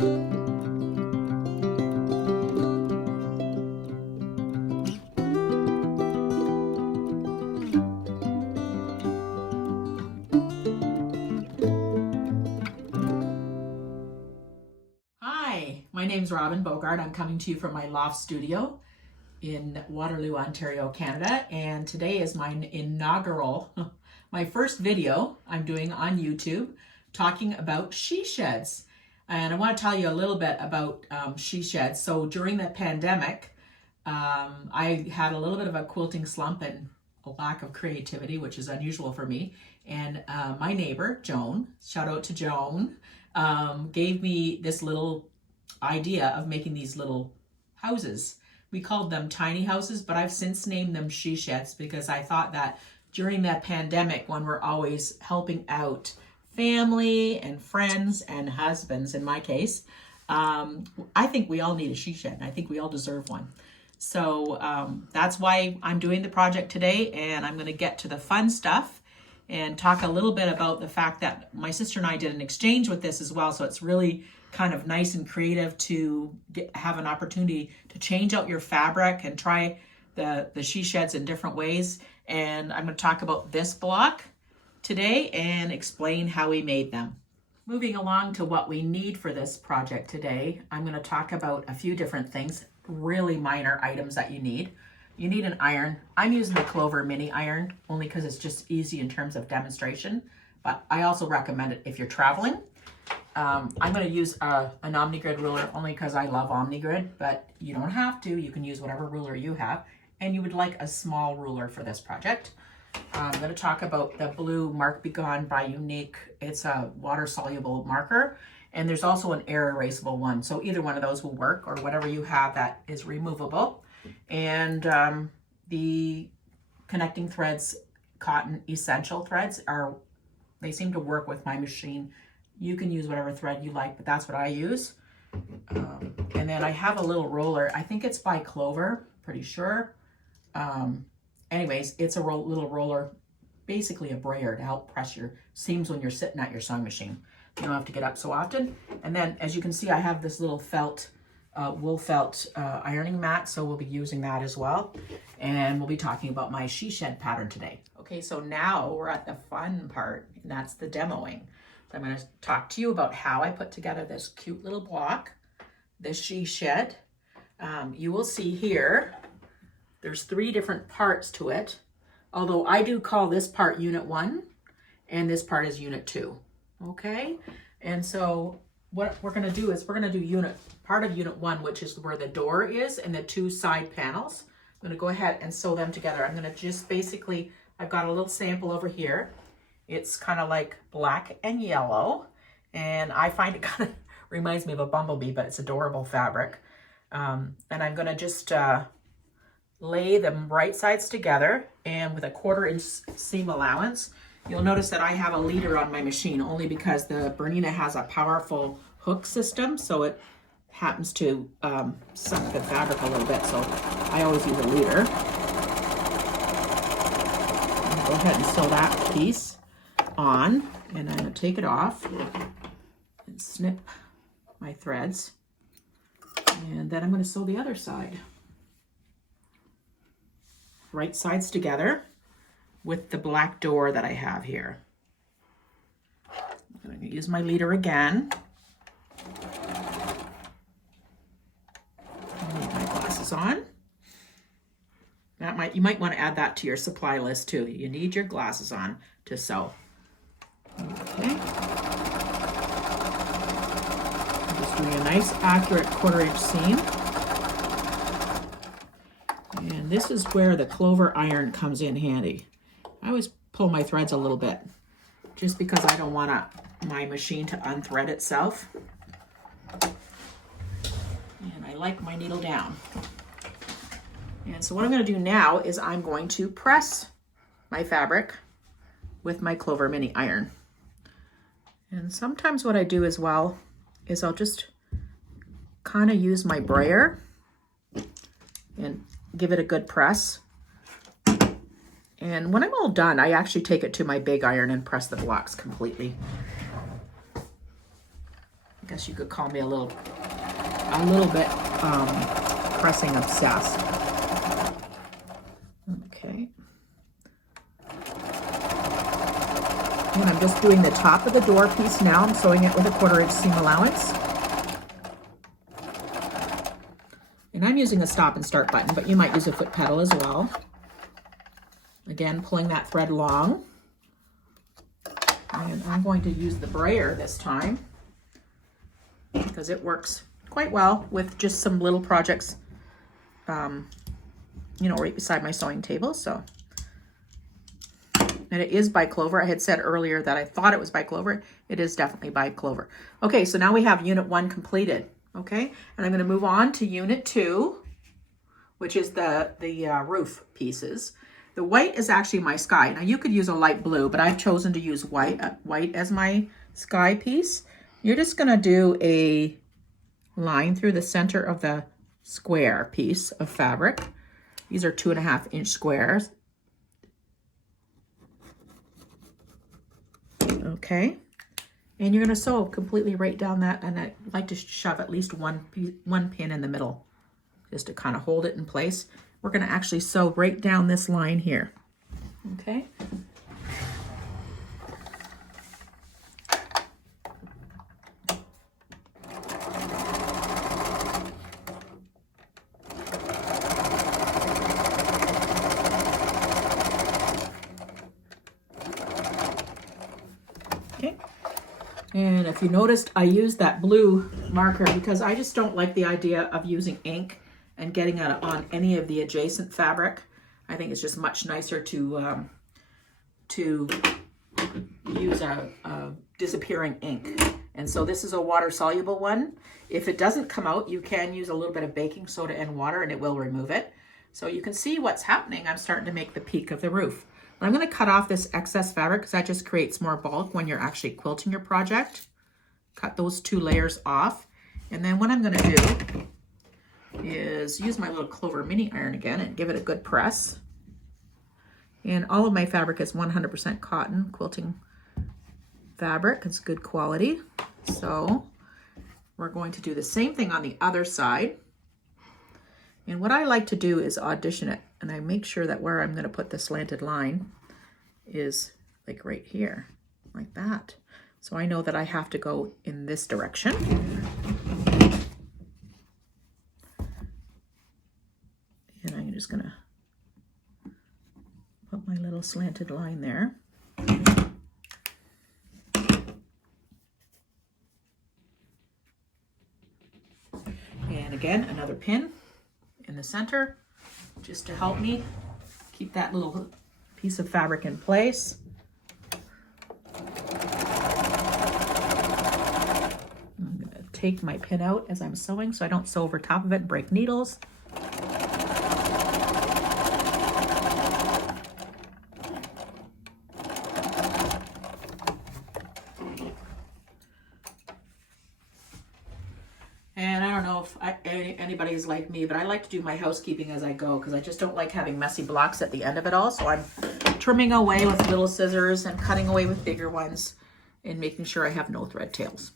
Hi, my name's Robin Bogart. I'm coming to you from my loft studio in Waterloo, Ontario, Canada, and today is my inaugural, my first video I'm doing on YouTube talking about she sheds. And I want to tell you a little bit about she sheds. So during the pandemic, I had a little bit of a quilting slump and a lack of creativity, which is unusual for me. And my neighbor, Joan, shout out to Joan, gave me this little idea of making these little houses. We called them tiny houses, but I've since named them she sheds because I thought that during that pandemic, when we're always helping out family and friends and husbands, in my case, I think we all need a she shed, and I think we all deserve one. So that's why I'm doing the project today, and I'm going to get to the fun stuff and talk a little bit about the fact that my sister and I did an exchange with this as well. So it's really kind of nice and creative to have an opportunity to change out your fabric and try the she sheds in different ways. And I'm going to talk about this block today and explain how we made them. Moving along to what we need for this project today, I'm going to talk about a few different things, really minor items that you need. You need an iron. I'm using the Clover mini iron only because it's just easy in terms of demonstration, but I also recommend it if you're traveling. I'm going to use an omni grid ruler only because I love omni grid, but you don't have to. You can use whatever ruler you have, and you would like a small ruler for this project. I'm going to talk about the blue Mark Be Gone by Unique. It's a water soluble marker, and there's also an air erasable one. So either one of those will work, or whatever you have that is removable. And the connecting threads, cotton essential threads, they seem to work with my machine. You can use whatever thread you like, but that's what I use. And then I have a little roller. I think it's by Clover, pretty sure. Anyways, it's a little roller, basically a brayer to help press your seams when you're sitting at your sewing machine. You don't have to get up so often. And then, as you can see, I have this little wool felt ironing mat, so we'll be using that as well. And we'll be talking about my she shed pattern today. Okay, so now we're at the fun part, and that's the demoing. So I'm going to talk to you about how I put together this cute little block, this she shed. You will see here, there's 3 different parts to it, although I do call this part Unit 1, and this part is Unit 2, okay? And so what we're going to do is we're going to do part of Unit 1, which is where the door is and the 2 side panels. I'm going to go ahead and sew them together. I'm going to just basically, I've got a little sample over here. It's kind of like black and yellow, and I find it kind of reminds me of a bumblebee, but it's adorable fabric. And I'm going to just lay them right sides together, and with a 1/4 inch seam allowance. You'll notice that I have a leader on my machine only because the Bernina has a powerful hook system, so it happens to suck the fabric a little bit, so I always use a leader. Go ahead and sew that piece on, and I'm going to take it off and snip my threads, and then I'm going to sew the other side. Right sides together with the black door that I have here. I'm going to use my leader again. Put my glasses on. You might want to add that to your supply list too. You need your glasses on to sew. Okay. I'm just doing a nice accurate 1/4 inch seam. And this is where the Clover iron comes in handy. I always pull my threads a little bit just because I don't want my machine to unthread itself. And I like my needle down. And so what I'm going to do now is I'm going to press my fabric with my Clover mini iron. And sometimes what I do as well is I'll just kind of use my brayer and give it a good press. And when I'm all done, I actually take it to my big iron and press the blocks completely. guess you could call me a little bit pressing obsessed. Okay. And I'm just doing the top of the door piece now. I'm sewing it with a 1/4 inch seam allowance. And I'm using a stop and start button, but you might use a foot pedal as well. Again, pulling that thread long. And I'm going to use the brayer this time because it works quite well with just some little projects, you know, right beside my sewing table. So, and it is by Clover. I had said earlier that I thought it was by Clover. It is definitely by Clover. Okay, so now we have unit 1 completed. Okay, and I'm going to move on to unit 2, which is the roof pieces. The white is actually my sky. Now you could use a light blue, but I've chosen to use white as my sky piece. You're just going to do a line through the center of the square piece of fabric. These are 2.5 inch squares. Okay. And you're going to sew completely right down that, and I like to shove at least one pin in the middle just to kind of hold it in place. We're going to actually sew right down this line here. Okay. Okay. And if you noticed, I used that blue marker because I just don't like the idea of using ink and getting it on any of the adjacent fabric. I think it's just much nicer to use a disappearing ink. And so this is a water-soluble one. If it doesn't come out, you can use a little bit of baking soda and water and it will remove it. So you can see what's happening. I'm starting to make the peak of the roof. I'm going to cut off this excess fabric because that just creates more bulk when you're actually quilting your project. Cut those 2 layers off. And then what I'm going to do is use my little Clover mini iron again and give it a good press. And all of my fabric is 100% cotton quilting fabric. It's good quality. So we're going to do the same thing on the other side. And what I like to do is audition it. And I make sure that where I'm going to put the slanted line is like right here, like that. So I know that I have to go in this direction. And I'm just going to put my little slanted line there. And again, another pin in the center, just to help me keep that little piece of fabric in place. I'm going to take my pin out as I'm sewing so I don't sew over top of it and break needles. And I don't know if anybody's like me, but I like to do my housekeeping as I go because I just don't like having messy blocks at the end of it all. So I'm trimming away with little scissors and cutting away with bigger ones and making sure I have no thread tails.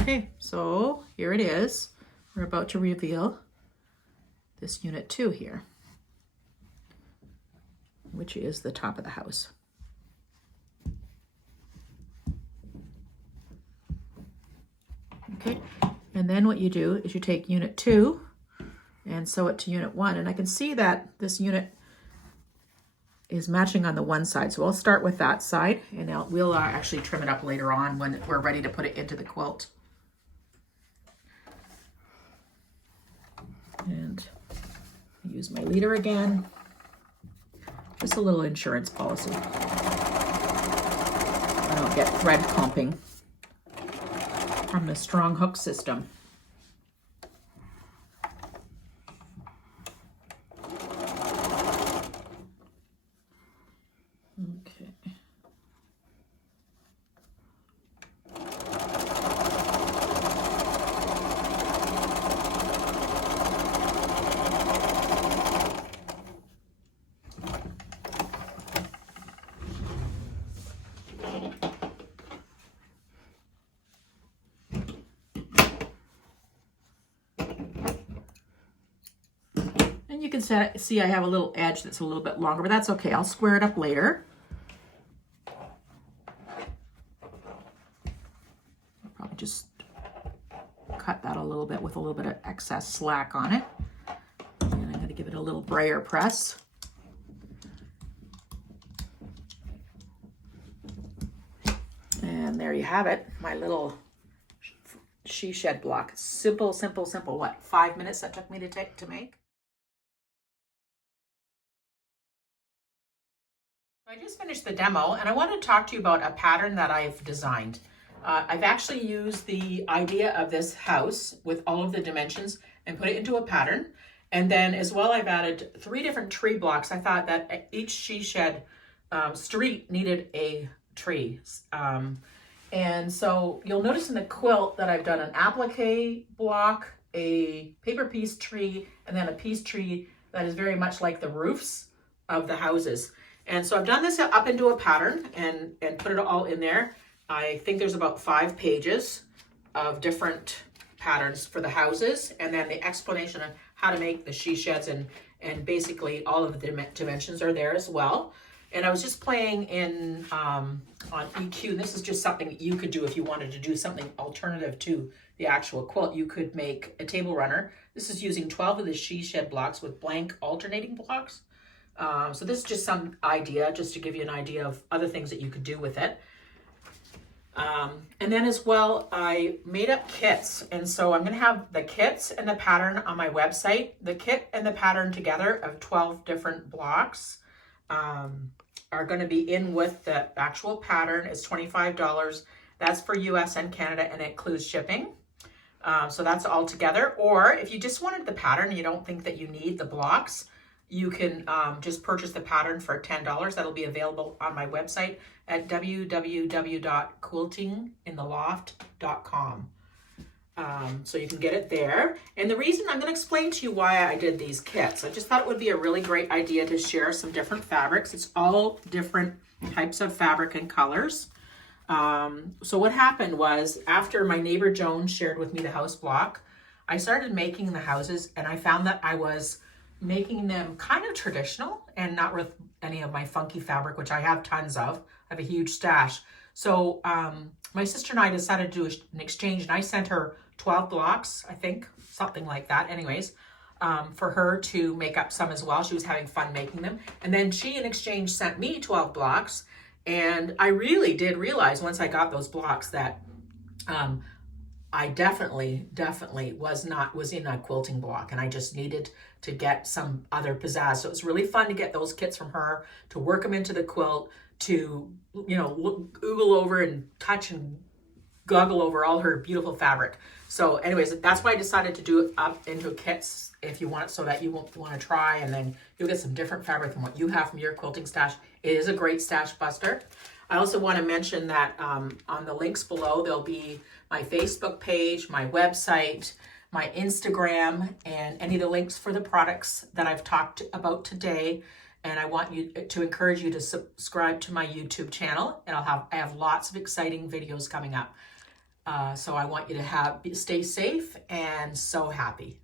Okay, so here it is. We're about to reveal this unit 2 here, which is the top of the house. Okay, and then what you do is you take unit 2 and sew it to unit 1. And I can see that this unit is matching on the one side. So I'll start with that side and we'll actually trim it up later on when we're ready to put it into the quilt. And use my leader again. Just a little insurance policy. I don't get thread clumping from the strong hook system. Okay. And you can see I have a little edge that's a little bit longer, but that's okay. I'll square it up later. I'll probably just cut that a little bit with a little bit of excess slack on it. And I'm going to give it a little brayer press. And there you have it, my little she shed block. Simple, simple, simple. What, 5 minutes that took me to make? I just finished the demo and I want to talk to you about a pattern that I've designed. I've actually used the idea of this house with all of the dimensions and put it into a pattern. And then as well, I've added 3 different tree blocks. I thought that each she shed street needed a tree. And so you'll notice in the quilt that I've done an applique block, a paper piece tree, and then a piece tree that is very much like the roofs of the houses. And so I've done this up into a pattern and put it all in there. I think there's about 5 pages of different patterns for the houses, and then the explanation on how to make the she sheds, and basically all of the dimensions are there as well. And I was just playing in on EQ, and this is just something that you could do if you wanted to do something alternative to the actual quilt. You could make a table runner. This is using 12 of the she shed blocks with blank alternating blocks. So this is just some idea, just to give you an idea of other things that you could do with it. And then as well, I made up kits. And so I'm going to have the kits and the pattern on my website. The kit and the pattern together of 12 different blocks are going to be in with the actual pattern. It's $25. That's for US and Canada, and it includes shipping. So that's all together. Or if you just wanted the pattern and you don't think that you need the blocks, you can just purchase the pattern for $10. That'll be available on my website at www.quiltingintheloft.com. So you can get it there. And the reason I'm going to explain to you why I did these kits, I just thought it would be a really great idea to share some different fabrics. It's all different types of fabric and colors. So what happened was, after my neighbor Joan shared with me the house block, I started making the houses, and I found that I was making them kind of traditional and not with any of my funky fabric, which I have tons of. I have a huge stash. So my sister and I decided to do an exchange, and I sent her 12 blocks, I think, something like that. Anyways, for her to make up some as well. She was having fun making them. And then she, in exchange, sent me 12 blocks. And I really did realize once I got those blocks that I definitely was in a quilting block, and I just needed to get some other pizzazz. So it was really fun to get those kits from her, to work them into the quilt, to, you know, oogle over and touch and goggle over all her beautiful fabric. So anyways, that's why I decided to do it up into kits, if you want it, so that you won't want to try, and then you'll get some different fabric than what you have from your quilting stash. It is a great stash buster. I also want to mention that on the links below, there'll be my Facebook page, my website, my Instagram, and any of the links for the products that I've talked about today. And I want you to encourage you to subscribe to my YouTube channel, and I have lots of exciting videos coming up. So I want you to stay safe and so happy.